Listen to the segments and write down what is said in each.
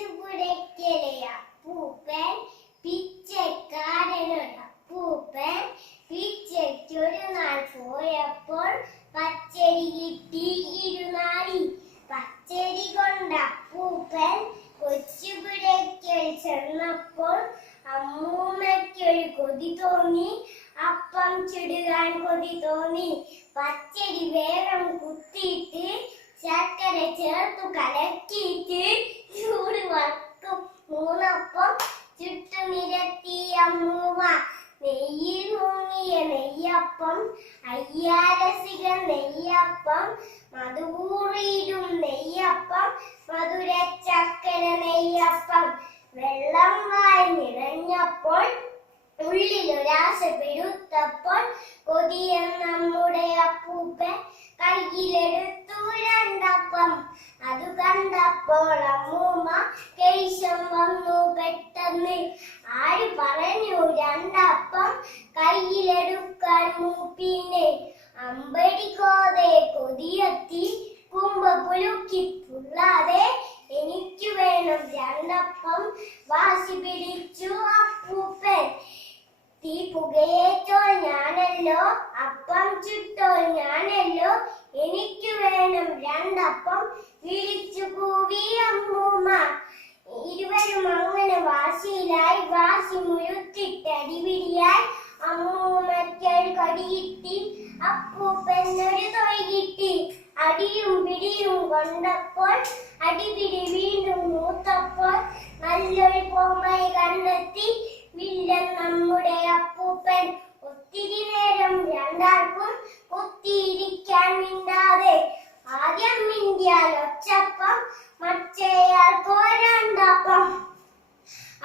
കൊച്ചുപുരയ്ക്കലെ അപ്പൂപ്പൻ പിച്ചക്കാരനൊരപ്പൂപ്പൻ പിച്ചയ്ക്കൊരു നാൾ പോയപ്പോൾ പച്ചരി കിട്ടി ഇരുന്നാഴി. പച്ചരി കൊണ്ട് അപ്പൂപ്പൻ കൊച്ചുപുരയ്ക്കൽ ചെന്നപ്പോൾ അമ്മൂമ്മയ്ക്കൊരു കൊതി തോന്നി. അപ്പം ചുടുകാൻ കൊതി തോന്നി. പച്ചരി വേഗം കുത്തിയിട്ട് ശർക്കര ചേർത്തു കലക്കിയിട്ട് ചൂട് വറുത്തു മൂന്നപ്പം ചുട്ടു നിരത്തി അമ്മൂമ്മ. നെയ്യിൽ മുങ്ങിയ നെയ്യപ്പം, അയ്യാരസിക നെയ്യപ്പം, മധുകൂറിയിടും നെയ്യപ്പം, മധുര ചക്കര നെയ്യപ്പം. വെള്ളം വായി നിറഞ്ഞപ്പോൾ ഉള്ളിലൊരാശ പെരുത്തപ്പോൾ കൊതിയ നമ്മുടെ അപ്പൂപ്പൻ കയ്യിലെടുത്തു രണ്ടപ്പം. അത് കണ്ടപ്പോൾ അമ്മൂമ്മ ദേഷ്യം വന്നു പെട്ടെന്ന്. ആര് പറഞ്ഞു രണ്ടപ്പം കയ്യിലെടുക്കാൻ മൂപ്പിനെ? അമ്പടിക്കോതെ കൊതിയെത്തി കുമ്പ പുലുക്കി തുള്ളാതെ എനിക്ക് വേണം രണ്ടപ്പം വാശി പിടിച്ചു അപ്പൂപ്പൻ. തീ പുകയേറ്റോ ഞാനല്ലോ, അപ്പം ചുട്ടോ ഞാനല്ലോ, എനിക്ക് വേണം രണ്ടപ്പം വിളിച്ചു കൂവി അമ്മൂമ്മ. ഇരുവരും അങ്ങനെ വാശിയിലായി. വാശി മുഴുത്തിട്ടടിപിടിയായി. അമ്മൂമ്മയ്ക്കൊരു കടി കിട്ടി, അപ്പൂപ്പനൊരു തൊഴി കിട്ടി. അടിയും പിടിയും കൊണ്ടപ്പോൾ അടിപിടി വീണ്ടും മൂത്തപ്പോൾ നല്ലൊരു പോമായി കണ്ടെത്തി വില്ലൻ നമ്മുടെ അപ്പൂപ്പൻ. ഒത്തിരി നേരം രണ്ടാൾക്കും കുത്തിയിരിക്കാൻ മിണ്ടാതെ. ആദ്യം മിണ്ടിയാൽ ഒച്ചപ്പം, മറ്റേയാൾക്കോ രണ്ടപ്പം.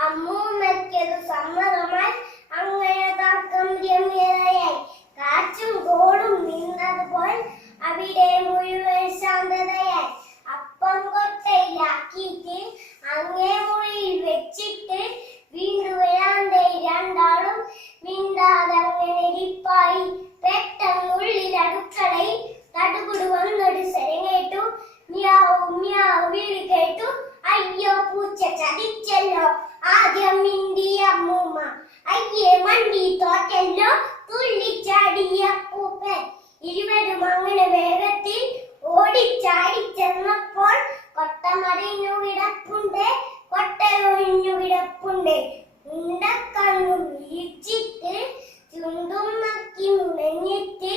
അമ്മൂമ്മയ്ക്കത് സമ്മതമായി. അങ്ങനെ തർക്കം രമ്യതയായി. കാറ്റും കോടും നിന്നതുപോൽ അവിടെ മുഴുവൻ ശാന്തതയായി. അപ്പം കൊട്ടയിലാക്കിയിട്ട് അങ്ങേ മുറിയിൽ വെച്ചിട്ട് വീണ്ടും വരാന്തയിൽ രണ്ടാളും മിണ്ടാതങ്ങനെ ഇരിപ്പായി. പെട്ടെന്നുള്ളിൽ അടുക്കളയിൽ തടുകുടു വന്നൊരു സ്വരം കേട്ടു. മ്യാവ് മ്യാവ് വീട് കേട്ടു. അയ്യോ പൂച്ച ചതിച്ചല്ലോ. ആദ്യം മിണ്ടിയ അമ്മൂമ്മ. അയ്യേ മണ്ടി തോറ്റല്ലോ. തുള്ളിച്ചാടിയ അപ്പൂപ്പൻ. ഇരുവരും അങ്ങനെ വേഗത്തിൽ ഓടിച്ചാടി ചെന്നപ്പോൾ കൊട്ട മറിഞ്ഞു കിടപ്പുണ്ട്, കൊട്ടയൊഴിഞ്ഞു കിടപ്പുണ്ട്. ഉണ്ടക്കണ്ണു വിരിച്ചിട്ട് ചുണ്ടും നക്കി മുണഞ്ഞിട്ട്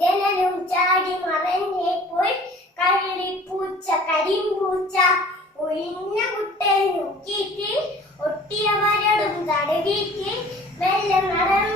ജനലും ചാടി മറഞ്ഞപ്പോൾ കള്ളിപ്പൂച്ച കരിമ്പൂച്ച ഒഴിഞ്ഞ കുട്ടയെ നോക്കിയിട്ട് ഒട്ടിയ മരടും തടവിയിട്ട് മെല്ലെ നടന്നു